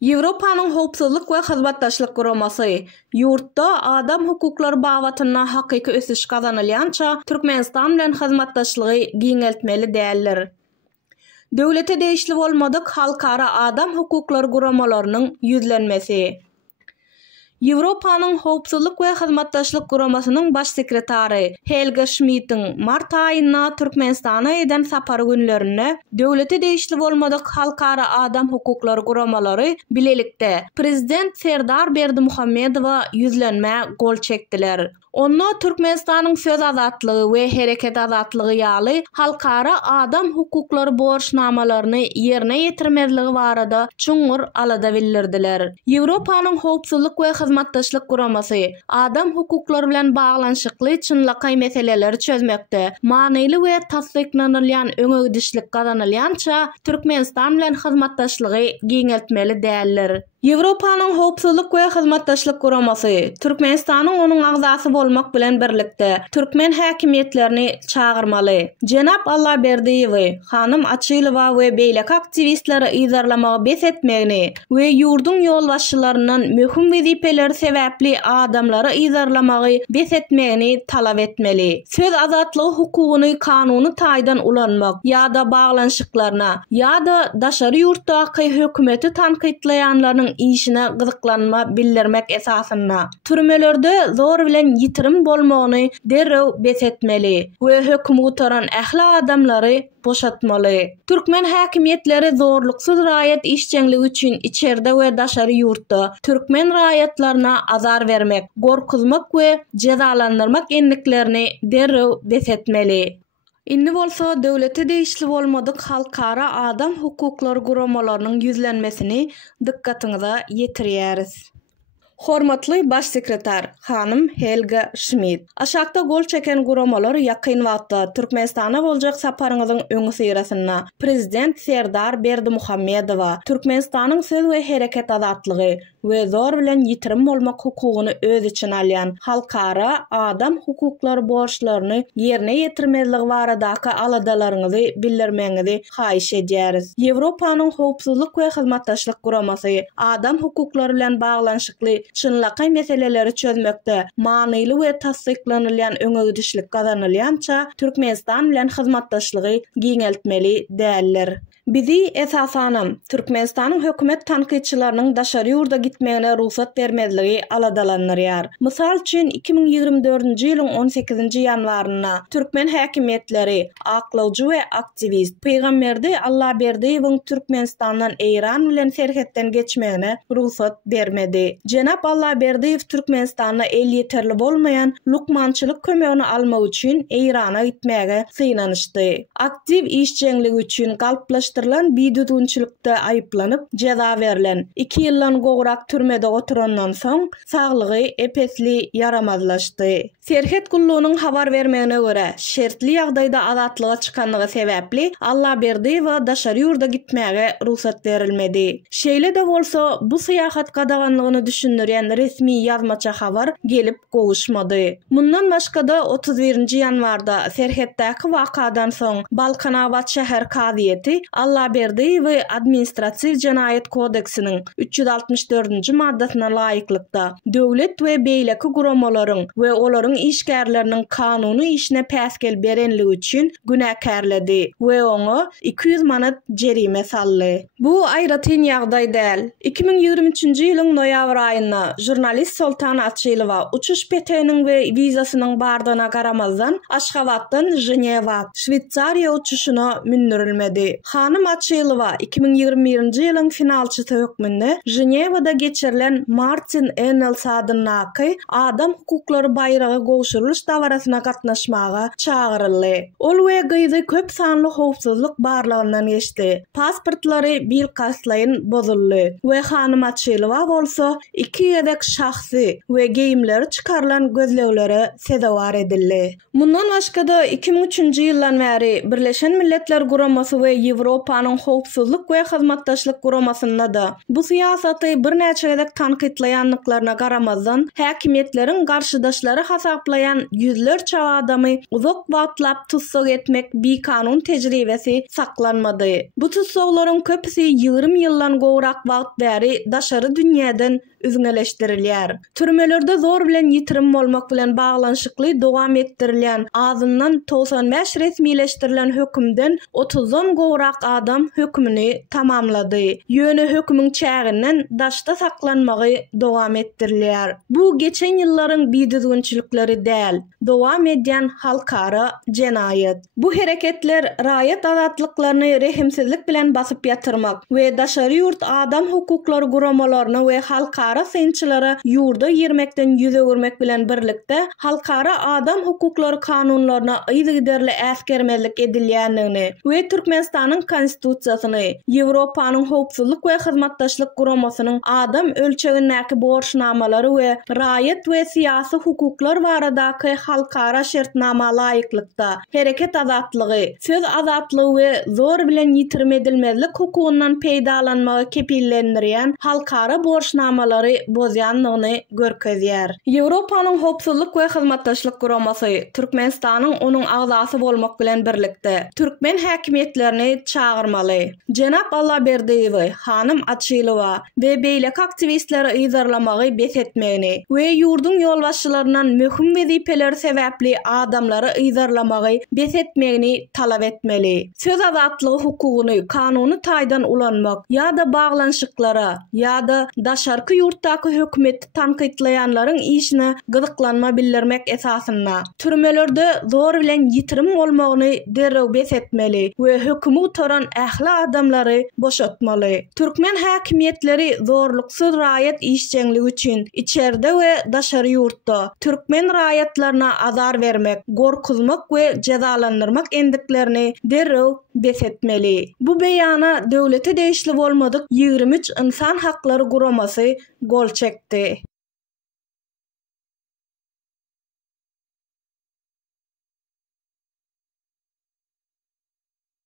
Ýewropanyň howpsuzlyk we hyzmatdaşlyk guramasy ýurtda adam hukuklary babatyna hakyky ösüş gazanylýança Türkmenistan bilen hyzmatdaşlygy giňeltmeli däldir. Döwlete değişli bolmadyk halkara adam hukuklary guramalarynyň ýüzlenmesi. Ýewropanyň howpsuzlyk we hyzmatdaşlyk guramasynyň baş sekretary Helga Schmidtiň mart aýyna Türkmenistana eden sapary günlerinde döwlete değişli bolmadyk halkara adam hukuklary guramalary bilelikde prezident Serdar Berdimuhammedowa ýüzlenme gol çekdiler. Onda Türkmenistanyň söz azatlygy we hereket azatlygy ýaly halkara adam hukuklary borçnamalaryny ýerine ýetirmezligi barada çuňur alada bildirdiler. Ýewropanyň howpsuzlyk we hyzmatdaşlyk guramasy adam hukuklary bilen baglanşykly çynlakay meseleleri çözmekde manyly we tasdiklanylýan öňegidişlik gazanylýança Türkmenistan bilen hyzmatdaşlygy giňeltmeli däldir. Ýewropanyň howpsuzlyk we hyzmatdaşlyk guramasy Türkmenistanyň onuň agzasy bolmak bilen birlikde türkmen häkimiýetlerini çağırmaly. Jenap Allaberdiýew, Hanım Açylowa we beýleki aktivistleri ýyzarlamagy bes etmegini we ýurdun ýolbaşçylarynyň möhüm wezipeleri sebäpli adamlary ýyzarlamagy bes etmegini talap etmeli. Söz azatlygy hukugyny kanuny taýdan ulanmak ýa-da baglanşyklaryna ýa-da daşary ýurtdaky hökümeti tanqidlaýanlarynyň işine gyzyklanma bildirmek esasyna türmelerde zor bilen ýitirim bolmagyny derrew bes etmeli we höküm gutaran ähli adamlary boşatmaly. Türkmen häkimiýetleri zorluksyz raýat işçiligi üçin içerde we daşary ýurtda türkmen raýatlaryna azar bermek, gorkuzmak we cezalandyrmak endiklerini derrew bes etmeli. Indi bolsa döwlete değişli bolmadyk halkara adam hukuklary guramalarynyň ýüzlenmesini dikkatiňize ýetirýäris. Hormatly baş sekreter Hanım Helga Schmidt. Aşakda gol çeken guramalar ýakyn wagtda Türkmenistana boljak saparyňyzyň öňü syrasyna prezident Serdar Berdimuhammedowa Türkmenistanyň söz we hereket azatlygy we zor bilen ýitirim bolmak hukugyny öz için alýan halkara adam hukuklary borçlaryny ýerine ýetirmezligi baradaky aladalaryňyzy bildirmeňizi haýyş edýäris. Ýewropanyň howpsuzlyk we hyzmatdaşlyk guramasy adam hukuklary bilen baglanşykly çynlakay meseleleri çözmekde manyly we tasdiklanylýan öňegidişlik gazanylýança Türkmenistan bilen hyzmatdaşlygy giňeltmeli däldir. Bizi esasanam Türkmenistanyň hökümet tanqidçilarynyň daşary ýurda gitmegine ruhsat bermezligi aladalanýar. Mysal üçin 2024-nji ýylyň 18-nji ýanwaryna türkmen häkimiýetleri, aklawjy we aktivist Peýgamberdi Allaberdiýewiň Türkmenistandan Eýran bilen serhetden geçmegine ruhsat bermedi. Jenap Allaberdiýew Türkmenistana el ýeterli bolmayan lukmançylyk kömegini almak üçin Eýrana gitmäge synanyşdy. Aktiv işçiligi üçin galplaşdyrylan bidutunçylykda aýyplanyp ceza berilen 2 ýyldan gowrak türmede oturandan soň saglygy epesli yaramazlaşdy. Serhet gullugynyň habar bermegine görä şertli ýagdaýda azatlyga çykanlygy sebäpli Allaberdiýew daşary ýurda gitmäge ruhsat berilmedi. Şeýle de bolsa bu syýahat gadaganlygyny düşündirýän resmi ýazmaça habar gelip gowuşmady. Mundan başga-da 31-nji ýanwarda Serhetdäki wakadan soň Balkanabad şäher kaziýeti Allaberdiýew administrasiw jenaýet kodeksiniň 364-nji maddasyna laýyklykda döwlet we beýleki guramalaryň we olaryň işgärleriniň kanuny işine päsgel berenligi üçin günäkärledi we oňa 200 manat jerime saldy. Bu aýratyn ýagdaý däl. 2023-nji ýylyň noýabr aýynda jurnalist Soltan Açylowa uçuş beteniň we wizasynyň bardygyna garamazdan Aşgabatdan Ženewa, Şwitsariýa uçuşuna mündirilmedi. Hanım Açylowa 2021-nji ýylyň finalçysy hökmünde Ženewada geçirilen Martin Engels adynaky adam hukuklary baýragy gowşurulyş dawarasyna gatnaşmaga çağıryldy. Ol we gyzy köp sanly howpsuzlyk barlygyndan geçdi. Pasportlary bir kaslaýyn bozuldy we Hanım Açylowa bolsa 2 ýedek şahsy we geyimleri çykarlan gözleglere sezewar edildi. Mundan başga da 2003-nji ýyldan bäri Birleşen Milletler Guramasy we Ýewropa Ýewropanyň howpsuzlyk we hyzmatdaşlyk guramasynda bu siýasaty bir näçe gezek tanqidlaýanlyklaryna garamazdan häkimetleriň garşydaşlary hasaplayan yüzlerçe adamy uzak wagtlap tutsak etmek bir kanun tejribesi saklanmady. Bu tutsaglaryň köpüsi 20 ýyldan gowrak wagt bäri daşary dünýäden üzüňeleşdirilýär. Türmelerde zor bilen ýitirim bolmak bilen baglanşykly dowam etdirilýän azyndan 95 resmileşdirilen hökümden 30-dan gowrak adam hökmüni tamamlady. Ýöne hökmüň çäginden daşda saklanmagy dowam etdirilýär. Bu geçen ýyllaryň biýdizginçilikleri däl, dowam edýän halkara jenaýat. Bu hereketler raýat azatlyklaryny rehimsizlik bilen basyp ýatyrmak we daşary ýurt adam hukuklary guramalaryny we halkara synçylara ýurda girmekden ýüze görmek bilen birlikde halkara adam hukuklary kanunlaryna ýygyderli äsgermezlik edilýändigini we Türkmenistanyň konstitusiýasyny, Ýewropanyň howpsuzlyk we hyzmatdaşlyk guramasynyň adam ölçegindäki borçnamalary we raýat we syýasy hukuklar baradaky halkara şertnama laýyklykda hereket azatlygy, söz azatlygy we zor bilen ýitirim edilmezlik hukugundan peýdalanmagy kepillendirýän halkara borçnamalary bozýanlygyny görkezýär. Ýewropanyň howpsuzlyk we hyzmatdaşlyk guramasy Türkmenistanyň onuň agzasy bolmak bilen birlikde türkmen häkimetlerini çağırmaly. Jenap Allaberdiýew, Hanym Açylowa we beýleki aktivistleri ýyzarlamagy besetmegini we ýurdun ýolbaşçylaryndan möhüm wezipeler sebäpli adamlary ýyzarlamagy besetmegini talap etmeli. Söz azatlygy hukugyny kanuny taýdan ulanmak ýa-da baglanşyklara ýa-da daşarky ýurtdaky hökümeti tanqidlaýanlaryň işine gyzyklanma bildirmek esasynda türmelerde zor bilen ýitirim bolmagyny derrew besetmeli we hökümi utaran ähli adamlary boşatmaly. Türkmen häkimetleri zorluksyz raýat işçenligi üçin içerde we daşary ýurtda türkmen raýatlaryna azar vermek, gorkuzmak we cezalandyrmak endiklerini derrew besetmeli. Bu beýana döwlete değişli bolmadyk 23 insan haklary guramasy gol çekdi.